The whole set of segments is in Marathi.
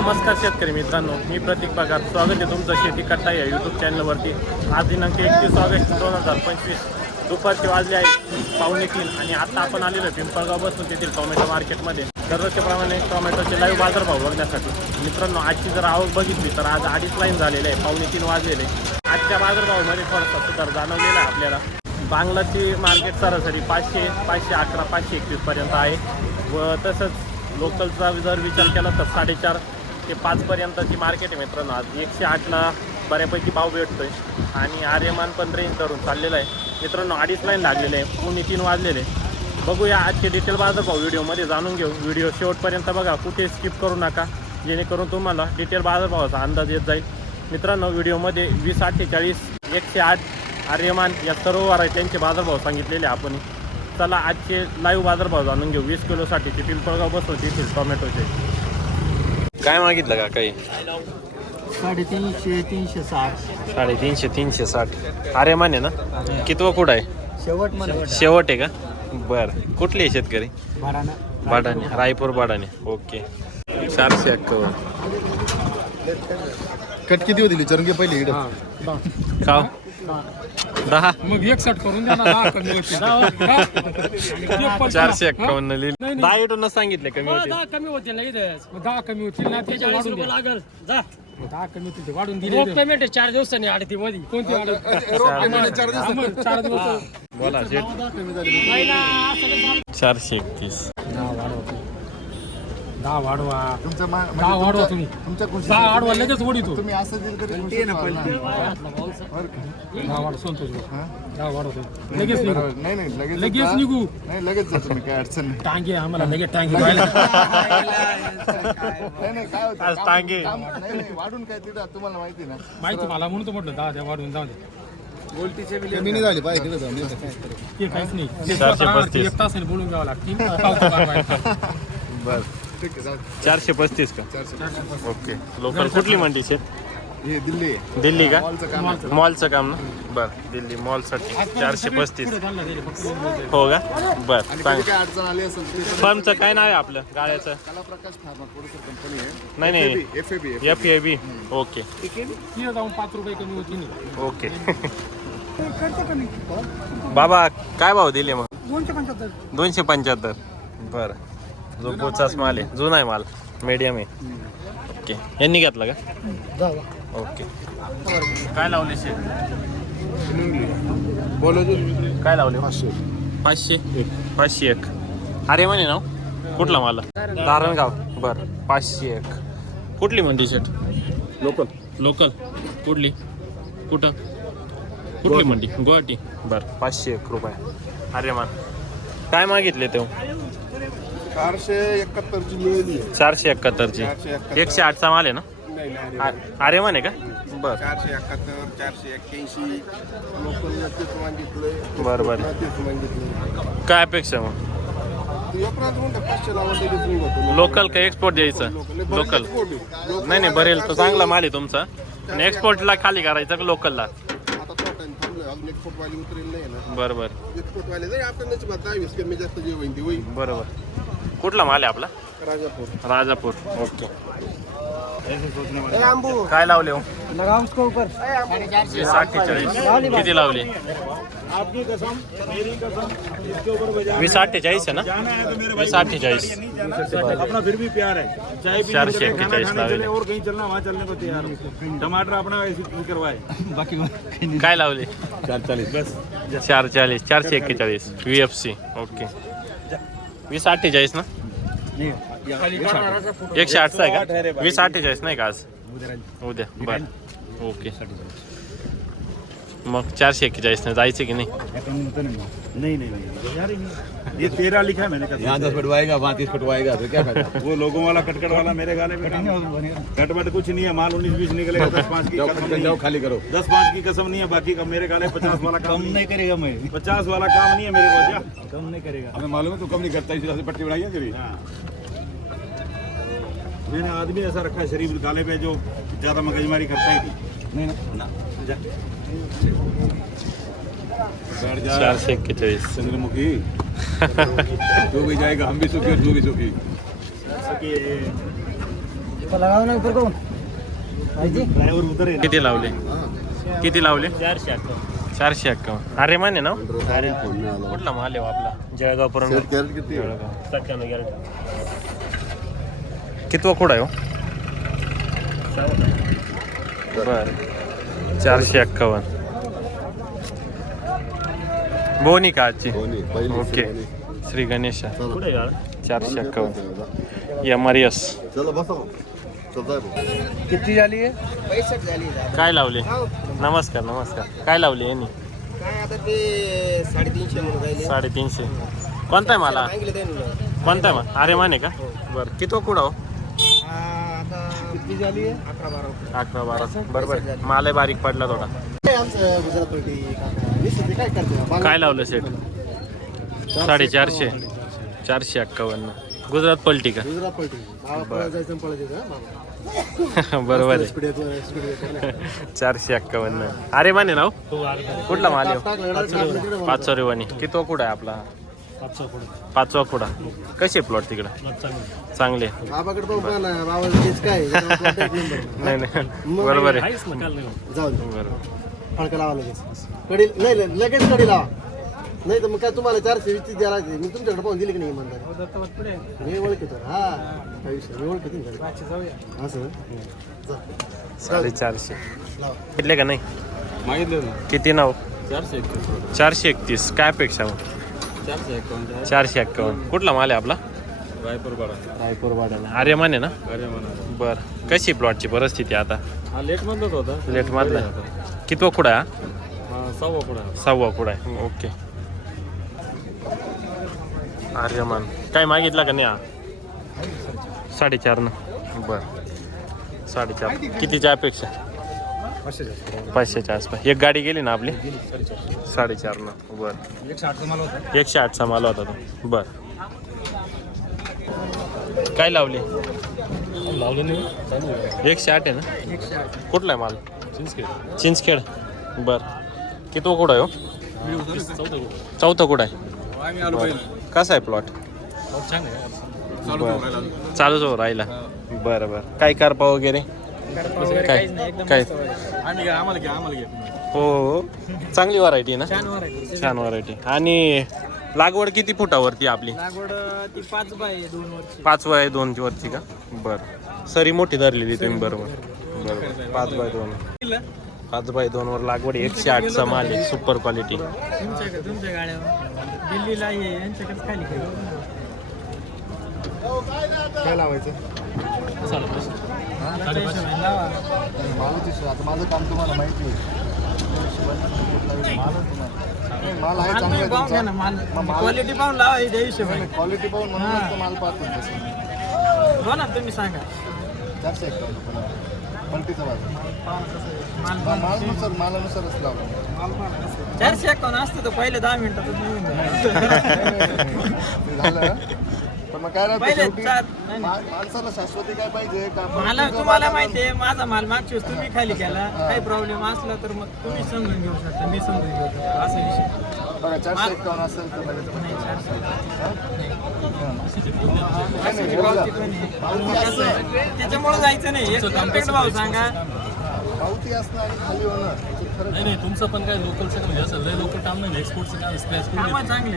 नमस्कार शेतकरी मित्रांनो मी प्रतीक पगार. स्वागत आहे तुमचं शेती कट्टा या यूट्यूब चॅनलवरती आज दिनांक एकतीस ऑगस्ट दोन हजार पंचवीस. दुपारचे वाजले आहे पावणे तीन आणि आता आपण आलेलो आहे पिंपळगाव बसून तेथील टोमॅटो मार्केटमध्ये. दररोजच्या प्रमाणे टोमॅटोचे लाईव्ह बाजारभाव बघण्यासाठी. मित्रांनो आजची जर आवक बघितली तर आज अडीच लाईन झालेले आहे पावणे तीन वाजलेले आजच्या बाजारभावामध्ये थोडासा सुधार जाणवलेला आहे आपल्याला. बांगलाची मार्केट सरासरी पाचशे पाचशे अकरा पाचशे एकवीसपर्यंत आहे. व तसंच लोकलचा जर विचार केला तर साडेचार ते पाचपर्यंतची मार्केट आहे मित्रांनो. आज एकशे आठला बऱ्यापैकी भाव भेटतोय. आणि आर्यमान पण रेंज धरून चाललेला आहे. मित्रांनो अडीच लाईन लागलेले आहे. पुणे तीन वाजलेले बघूया आजचे डिटेल बाजारभाव व्हिडिओमध्ये जाणून घेऊ. व्हिडिओ शेवटपर्यंत बघा. कुठे स्किप करू नका. जेणेकरून तुम्हाला डिटेल बाजारभावाचा अंदाज येत जाईल. मित्रांनो व्हिडिओमध्ये वीस अठ्ठेचाळीस एकशे आठ आर्यमान या सर्व वार त्यांचे बाजारभाव सांगितलेले आपण चला आजचे लाईव्ह बाजारभाव जाणून घेऊ. वीस किलोसाठी ते पिंपळगाव बसवते येथील टोमॅटोचे काय मागितलं का काही? साडेतीनशे तीनशे साठ. साडेतीनशे तीनशे साठ. आर्यमान आहे ना कितवं कुठं आहे? शेवट शेवट आहे का? बरं. कुठली आहे शेतकरी? बाडाने रायपूर बाडाने ओके. चारशे अक्कावन्न कट किती होती चरंगे पहिले इकडं. खाव दहा. मग एक साठ करून द्या ना दहा कमी होतील चारशे एक्कावन्न लिहिले. दहा इटूनच सांगितले कमी होते दहा कमी होतील ना इथं. मग दहा कमी होतील ना वाढून द्या. लागल. जा. मग दहा कमी होतील ते वाढून दिले रोख पेमेंट चार दिवसांनी आडती? मध्ये कोणती वाढ चार मग चार दिवस. बोला शेट नाही ना असं कसं चारशे एकतीस. दहा वाढवा. तुमचं मा- दहा म्हणजे वाढवा तुम्ही. तुमच्या दहा वाढवा लगेच ओढितो तुम्ही असं दिलं तरी कृषी व्हाल ना. दहा वाढ संतोष भाऊ. दहा वाढवतो लगेच निघू. बरोबर. नाही नाही लगेच लगेच जा. निघू. नाही लगेच जा तुम्ही काय अडचण नाही. टांगे आम्हाला लगेच टांगे पाहिजे नाही नाही काय होतं? आज काम- टांगे. काम- नाही नाही वाढून काय तिथं तुम्हाला माहिती ना. माहिती मला म्हणून तर म्हटलं दहा द्या वाढवून जाऊ दे. कमी नाही झाली पाहिजे ते काहीच नाही. ते चारशे स्वतः पस्तीस. एक तासाने बोलून घ्यावं लागतील. पावतो कारवाई. बर. ठीक आहे जाऊ. चारशे पस्तीस. का चारशे ओके लोकल कुठली मंडी शेत हे दिल्ली. आहे. दिल्ली का? मॉलचं काम आहे. मॉलचं काम ना? बर दिल्ली मॉलसाठी चारशे पस्तीस. हो का? बर आणि कधी काय अडचण आली असेल तर ते- फर्मचं काय नाव आहे आपलं? गाड्याचं? कला प्रकाश फार्मा प्रोड्युसर कंपनी आहे. नाही नाही. F AB F A B okay. तिथे जाऊन पाच रुपये कमी होती नाही. ओके. बाबा काय भाव दिले मग? दोनशे पंच्याहत्तर. दोनशे पंच्याहत्तर. बरं. जो पोचाच माल आहे. जुना आहे माल. मीडियम आहे. ओके यांनी घेतला का? ओके काय लावले शे? बोलो काय लावले? पाचशे. पाचशे पाचशे एक. अरे म्हणे नाव? कुठला माल? धारणगाव. बर. पाचशे एक. कुठली मंडी शेट लोकल लोकल कुठली? कुठं? कुठली मंडी गुवाहाटी. बर. पाचशे एक रुपये. अरे मान काय मागितले ते? चारशे एकाहत्तरची मिळाली आहे. चारशे एकाहत्तरची. चारशे एकाहत्तर. एकशे आठचा माल आहे ना? नाही नाही आ- अरे म्हणे का? बर. चारशे एकाहत्तर चारशे एक्क्याऐंशी. लोकलला तेच मागितलंय. बरं, बरं. तेच मागितलंय. काय अपेक्षा मग? पाचशे होतो. लोकल का एक्सपोर्ट द्यायचं? लोकल नाही नाही बरेल तो चांगला माल आहे तुमचा. आणि एक्सपोर्टला खाली करायचं का लोकलला आता तो टाइम थांबलोय अजून एक्सपोर्ट वाली उतरेल नाही ना. बरं बरं. एक्सपोर्ट वाले जरी आपल्याला बघा दहा वीस कमी जास्त जे होईल ते होईल बरोबर कुठला माल आहे आपला? राजापूर. राजापूर. ओके. काय लावले हो? उसको ऊपर अठ्ठेचाळीस किती लावले? वीस अठ्ठेचाळीस आहे ना? वीस अठ्ठेचाळीस. अपना फिर भी प्यार है। चाय पीने चारशे खाने लावेले. चले और कहीं चलना वहाँ चलने को तैयार टमाटर अपना ऐसे करवाए। बाकी काय लावले? चार चालीस बस। चार चाळीस चारशे एक्केचाळीस. V F C. ओके. वीस अठ्ठेचाळीस ना? एकशे आठचा आहे का? वीस अठ्ठेचाळीस नाही का आज? उद्या बर. ओके. मग चारशे एक्केचाळीस ना जायचं की नाही? नहीं नहीं नहीं यार ये तेरह लिखा है मैंने कहा यहाँ दस कटवाएगा वहाँ तीस कटवाएगा तो क्या फायदा? वो लोगों वाला कटकट वाला मेरे गाले में कटवट कुछ नहीं है माल उन्नीस बीस निकलेगा दस पाँच की जाओ कसम जाओ। खाली करो। दस पाँच की कसम नहीं है बाकी का मेरे गाले पचास वाला काम नहीं। करेगा मैं। पचास वाला काम नहीं है मेरे को जा। कम नहीं करेगा। हमें मालूम है तू कम नहीं करता इसी पट्टी बनाई है तेरी। हाँ। मैंने आदमी ऐसा रखा है शरीफ गाले पे जो ज्यादा मगजमारी करता ही। नहीं ना चारशे एक्केचाळीस चंद्रमुखी। तू भी जाएगा हम भी सुखी और तू भी सुखी। कि लगाव ना ऊपर उतर किती लावले? किती लावले? चारशे अठरा चारशे एक्कावन्न. अरे माने ना? कुठला माल आहे हो आपला? जळगाव पर्यंत कितवा खोड आहे हो? बर. चारशे एक्कावन्न. बोनी का आजची ओके श्री गणेशा कुठे चारशे एक्कावन्न एम आर एस किती झाली आहे पैसठ झाली काय लावले नमस्कार नमस्कार काय लावले यांनी काय आता ते साडेतीनशे म्हणून राहिले साडेतीनशे कोणता आहे मला सांगितलं कोणता आहे मा अरे माने का बरं कितवा कुडा हो आता किती झाली अकरा बारा अकरा बारा बरोबर माल बारीक पडला थोडा आमचं गुजरात पलटी वीस रुपये काय करते काय लावलं सेट? साडेचारशे. चारशे एक्कावन्न गुजरात पलटी का? गुजरात पलटी. भावा जायचं पळायचं बरोबर आहे. चारशे एक्कावन्न अरे माने ना हो? कुठला माल आहे? पाचोरे वाणी कितवा कुडा आहे आपला? पाचवा कुडा. कसे प्लॉट तिकडं? चांगले. नाही नाही. बरोबर आहे. बरोबर. फडका लावा लगेच. कडी नाही नाही, लगेच कडी लावा नाही तर मग काय तुम्हाला चारशे वीस द्यायला लागते. मी तुमच्याकडे पाहून दिली की नाही म्हणतात मी ओळखतो. हा काही विषय मी ओळखतो. असं? जा. साडेचारशे घेतले का नाही? मागितलं किती नाव? चारशे एकतीस. चारशे एकतीस. काय अपेक्षा मग? चारशे एकावन्न. चारशे एक्कावन्न कुठला माल आहे आपला? रायपूर बारा. रायपूर वाड्याला अरे माने ना? अरे म्हणा बर. कशी प्लॉटची परिस्थिती आता? हा लेट मधलाच होता. लेट मधला. कितवा कुडा आहे हा? सहावा कुडा. आहे. ओके. आर्यमान. काय मागितला का नाही हा? साडेचार ना. बर. साडेचार. कितीच्या अपेक्षा? पाचशेच्या आसपास. एक गाडी गेली ना आपली? साडेचार ना. बर. एकशे आठचा माल होता तो. बर. काय लावले? लावलं नाही एकशे आठ आहे ना? कुठला आहे माल? चिंचखेड. चिंचखेड. बर. कितवा कुठं आहे हो? चौथा कुठं आहे? आम्ही आलो पहिलं. कसा आहे प्लॉट छान आहे. चालू. चालूच हो राहिला. बरं बरं. काय करपा वगैरे? काय? काय? आम्ही घ्या आम्हाला घ्या आम्हाला घ्या. हो हो. चांगली व्हरायटी ना? छान व्हरायटी आणि लागवड किती फुटावरती आपली? लागवड ती पाच बाय आहे, दोन वर्ष पाच बाय दोन वरची का? बरं. सरी मोठी धरलेली तुम्ही बरोबर. बरोबर. पाच बाय दोन. पाच बाय दोन वर लागवड एकशे आठचा माल आहे. सुपर क्वालिटी काय लावायचं? माझं काम तुम्हाला माहिती आहे. माल आहे क्वालिटी पाहून लावा त्या हिशोबाने क्वालिटी पाहून हा. माल पाहतो हो ना तुम्ही सांगा. चारशे एक पलटीचा बाजार मालानुसार मालानुसारच लावलं. चारशे एकावन्न असतं तर पहिले दहा मिनिटातच निघून जाईल. ते झालं? पण मग काय राहतं माणसाला शाश्वती काय पाहिजे? मला तुम्हाला माहिती आहे माझा माल मागच्या वेळेस तुम्ही खाली केला. काही प्रॉब्लेम असला तर मग तुम्ही समजून घेऊ शकता मी समजून घेऊ शकतो. असा विषय. बघा चारशे एकावन्न असेल तर लगेच त्याच्यामुळे जायचं नाही. कंप्लीट भाव सांगा. पावती असणं आणि खाली होणं याच्यात फरक नाही नाही तुमचं पण काय लोकलचं म्हणजे असं लय लोकल काम नाही एक्सपोर्टचं काय स्क्रॅच कामं चांगले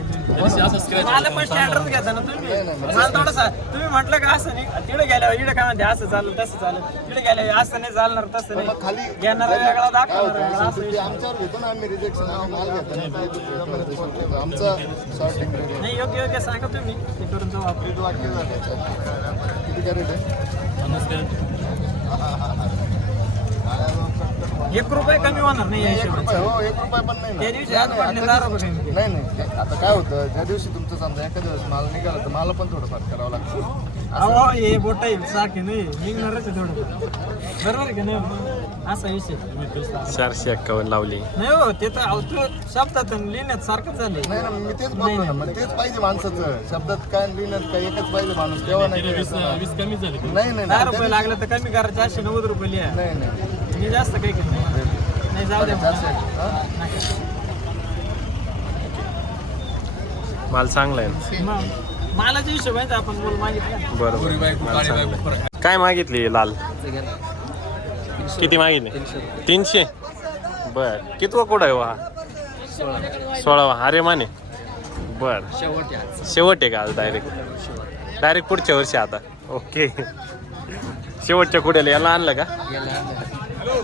असं स्क्रॅच मला पण स्टँडर्ड घेता ना तुम्ही? मला थोडंसं तुम्ही म्हटलं का असं नाही तिकडे गेल्यावर इकडे काय म्हणते असं चालेल तसं चालेल. तिकडे गेल्यावर असं नाही चालणार तसं मग खाली नाही घेणार वेगळा दाखवणार वेगळा असं. आमच्यावर घेतो ना आम्ही रिजेक्शन माल घेतो आमचा शॉर्टिंग रेट नाही योग्य योग्य सांगा तुम्ही. ते करून जाऊ आपण. याच्यात? किती कॅरेट आहे? एक रुपये कमी होणार नाही या एक हिशोबाने. रुपये हो एक रुपये पण नाही ना. त्या दिवशी आज दहा रुपये. नाही नाही ते- आता काय होतं ज्या दिवशी तुमचं समजा एखाद्या दिवस माल निघाला तर मला पण थोडंफार करावं लागतं. अहो हे बोट आहे सारखे नाही निघणारच आहे थोडं बरोबर आहे का नाही? मग असा विषय. चारशे एक्कावन्न लावली. नाही हो ते तर अहो, तू शब्दात आणि लिहिण्यात सारखंच झालंय. नाही ना मी तेच बोलतो ना मग तेच पाहिजे माणसाचं. शब्दात काय आणि लिहिण्यात काय एकच पाहिजे माणूस तेव्हा नाही करायचं ना. झाली. नाही नाही दहा नाही रुपये लागलं तर कमी करा चारशे नव्वद रुपये लिहा. नाही नाही. मी जास्त काही केलं नाही. नाही जाऊ दे चारशे मला. चांगला आहे. मालाच्या हिशोबाने आपण बोल मागितलं. बरोबर. काय मागितली लाल? किती मागितले? तीनशे? बर. कितवा कोड आहे हो हा सोळावा. अरे माने. बर. शेवट आहे का आज डायरेक्ट डायरेक्ट पुढच्या वर्षी आता. ओके शेवटच्या कुड्याला याला आणलं का?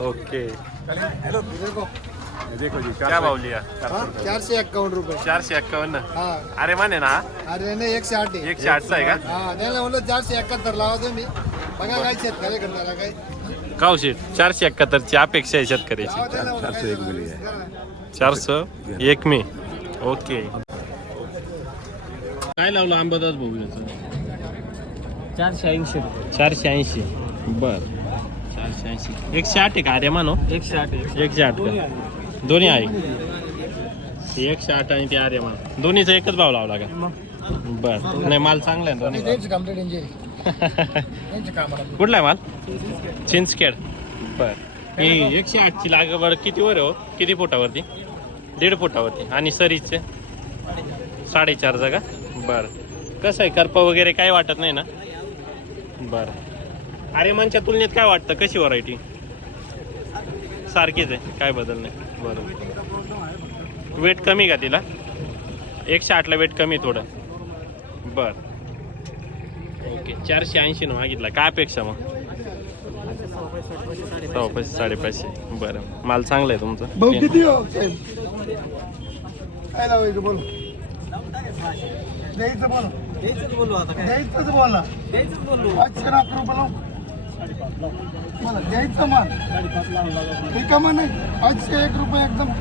ओके क्या भाव लिया? चारशे एक्कावन्न रुपये. चारशे एक्कावन्न हा. अरे माने ना? अरे नाही एकशे आठ आहे एकशे आठचा आहे का हा त्याला म्हणलं चारशे एकाहत्तर लावा तुम्ही बघा काय शेतकरी करणारा काय काव शेट चारशे एकाहत्तरची अपेक्षा आहे शेतकऱ्याची लावा त्याला म्हणलं. चारशे एक मे? ओके. काय लावलं अंबादास भाऊ चारशे ऐंशी रुपये. चारशे ऐंशी. बर. ऐंशी. एकशे आठ आहे का? अरे मानो एकशे आठ एकशे आठ का? दोन्ही आहे. एकशे आठ आणि ते आर्य मान दोन्हीचा एकच भाव लावला का बर. नाही माल चांगला आहे दोन्ही कुठला आहे माल? चिंचखेड. बर. एकशे आठची लागवड किती वर आहे हो? किती फुटावरती? दीड फुटावरती. आणि सरीचे? साडेचार जागा? बर. कसं आहे? करपा वगैरे काही वाटत नाही ना? बरं. आर्यमानच्या तुलनेत काय वाटतं? कशी व्हरायटी सारखीच आहे. काय बदल नाही. बरोबर. वेट कमी का तिला? एकशे आठला वेट कमी थोडं. बर. ओके. चारशे ऐंशी न मागितला. काय अपेक्षा मग? सव्वा पाचशे साडेपाचशे. बरं. माल चांगला आहे तुमचा. किती हो? बोल. बोल. आता मला द्यायचं माल. रिकामा नाही? पाचशे एक रुपये एकदम.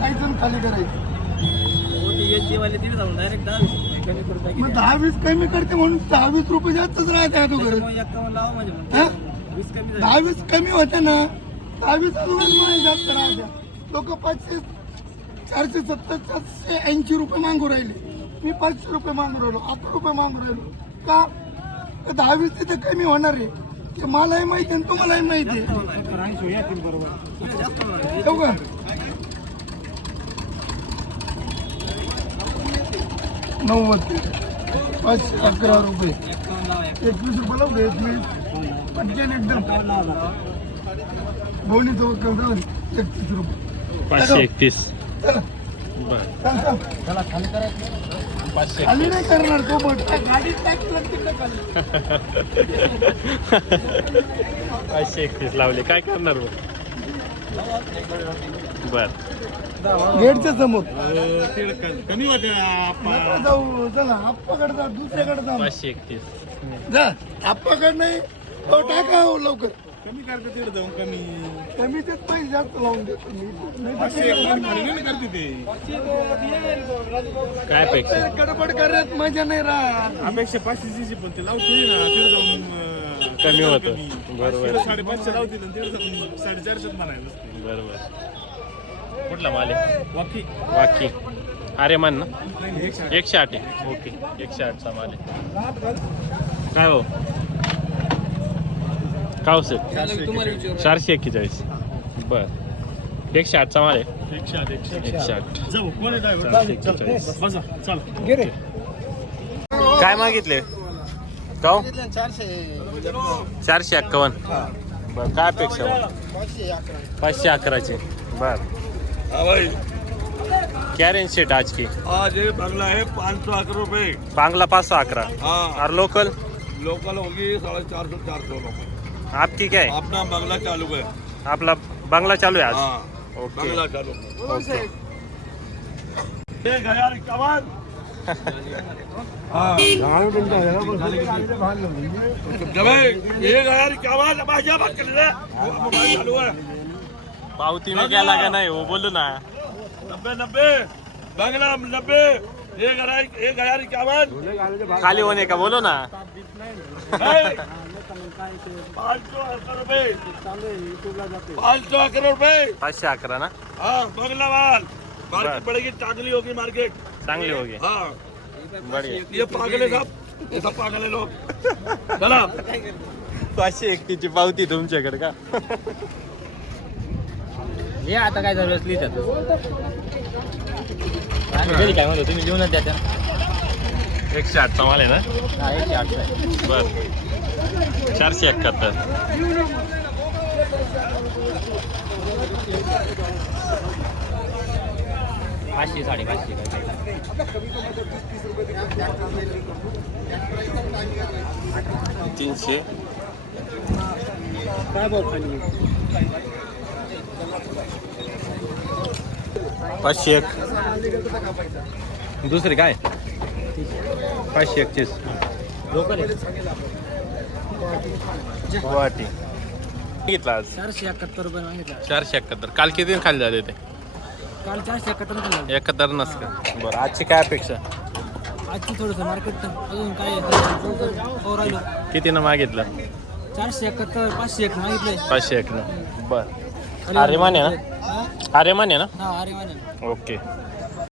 काहीच खाली करायचं. वाले डायरेक्ट दहा वीस कमी मग दहा वीस कमी करते म्हणून दहा वीस रुपये जास्तच राहते अगोदर. लावा म्हणजे हा? वीस कमी दहा वीस कमी होते ना दहा वीस अजूनच जास्त राहते. लोक पाचशे चारशे सत्तर चारशे ऐंशी रुपये मागू राहिले. मी पाचशे रुपये मागू राहिलो अकरा रुपये मागू राहिलो. का? तर दहा वीस तिथे कमी होणार आहे. ते मलाही माहिती आहे आणि तुम्हालाही माहिती आहे. ठेवू का? नव्वद पाचशे अकरा रुपये. एकवीस रुपये लावू एकवीस पटकन एकदम. दोन्ही चौक एकतीस रुपये. पाचशे एकतीस. चला. चल चल. पाचशे. खाली नाही करणार तो बट. पाचशे एकतीस लावले. काय करणार मग? बर. गेटच्या समोर कमी होते नका जाऊ. चला आप्पाकडे जा दुसऱ्याकडे जा. पाचशे एकतीस. जा. आप्पाकडे नाही तो टाका हो लवकर. कमी करते तिकडे जाऊन कमी. कमी तेच पैसे जास्त लावून देतो मी. नाही तर पाचशे एक नाही करते ते. काय अपेक्षा? गडबड करत मजा नाही राहत. अपेक्षा पाचशेची पण ते लावते ना तिकडे जाऊन अं, कमी होतं. बरोबर. तिकडे साडेपाचशे लावतील आणि तिकडे जाऊन साडेचारशेच म्हणायला बरोबर. कुठला माल आहे? बाकी बाकी अरे मान ना. एकशे आठ. आहे. ओके एकशे आठचा माल आहे. काय हो? सर चारशे एक्केचाळीस. बर. एकशे आठचा माल आहे. एकशे आठ काय मागितले? काव? चारशे. चारशे एक्कावन्न. बर काय अपेक्षा मग? पाचशे अकरा. पाचशे अकराचे. बर. हाँ भाई. क्या रेंज सेट आज की? आज ये बंगला है पाँच सौ अकरा रुपए बांग्ला पाच सौ अकरा. हाँ. और लोकल लोकल होगी साढ़े चार सौ चार सौ लोग आपकी क्या है? अपना बंगला चालू है। आपला बांग्ला चालू आहे आज? हाँ ओके बंगला चालू। ओके एक हजार इक्यावन जब एक हजार इक्यावन मोबाईल चालू है। पावती में क्या लगा नहीं वो बोलो ना। नब्बे नब्बे। बंगला नब्बे। एक हजार एक हजार इक्यावन खाली होने का? बोलो ना. पाँच सौ अकरा रुपए पाँच सौ अकरा रुपए पाचशे अकरा ना? हाँ बंगला माल. मार्केट बढ़ेगी चांगली होगी मार्केट. चांगली होगी. हाँ. बढ़िया. ये पागल है सब ये सब पागल है लोग चला. पाचशे एकतीची पावती तुमच्याकडे का? हे आता काय झालं लिहितात? घरी काय म्हणतो? तुम्ही लिहूनच द्या त्या एकशे आठचा माल आहे ना? एकशे आहे. बर. चारशे एकाहत्तर. पाचशे साडेपाचशे तीनशे. काय खाली? पाचशे एक. दुसरी काय? पाचशे एकतीस. गुवाहाटी. घेतला आज. चारशे एकाहत्तर रुपये मागितला. चारशे एकाहत्तर. काल किती खाली झाले ते? काल चारशे एकाहत्तर रुपये एकाहत्तर नस का? बरं आजची काय अपेक्षा? आजची थोडंसं मार्केट अजून काय हो कितीनं मागितलं? चारशे एकाहत्तर पाचशे एक मागितलंय. पाचशे एक ना. बरं. अरे माने ना? अरे माने ना? हा अरे ओके.